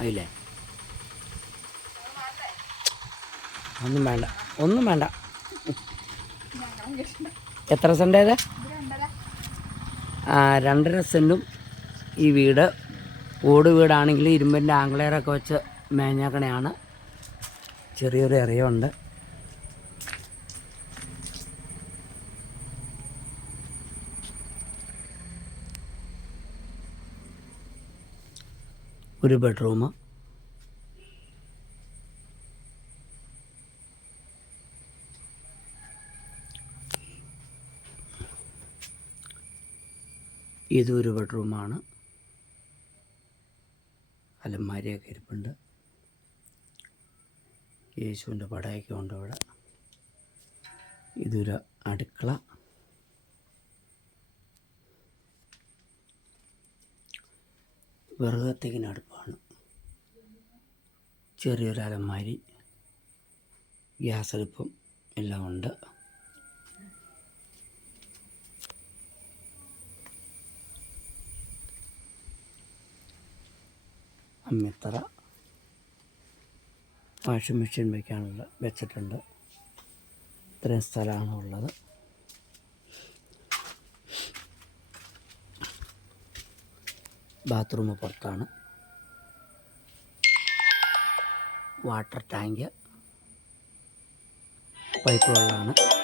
അതില്ലേ ഒന്നും വേണ്ട ഒന്നും വേണ്ട. എത്ര സെന്റേത് രണ്ടര സെന്റും ഈ വീട് ഓട് വീടാണെങ്കിൽ ഇരുമ്പിന്റെ ആംഗ്ലെയറൊക്കെ വെച്ച് മേഞ്ഞാക്കണയാണ്. ചെറിയൊരു എറിയുണ്ട്. ഒരു ബെഡ്റൂം ഇതൊരു ബെഡ്റൂമാണ്. അലമാരിയൊക്കെ ഇരിപ്പുണ്ട്. യേശുവിന്റെ പടയൊക്കെ ഉണ്ട് ഇവിടെ. ഇതൊരു അടുക്കള. വിറക് അടുപ്പാണ് ചെറിയൊരു അലമാരി ഗ്യാസ് അടുപ്പും എല്ലാം ഉണ്ട്. അമ്മിത്തറ വാഷിംഗ് മെഷീൻ വയ്ക്കാനുള്ള വെച്ചിട്ടുണ്ട്. ഇത്രയും സ്ഥലമാണ് ഉള്ളത് ബാത്റൂം പുറത്താണ്. വാട്ടർ ടാങ്ക് പൈപ്പ് വെള്ളമാണ്.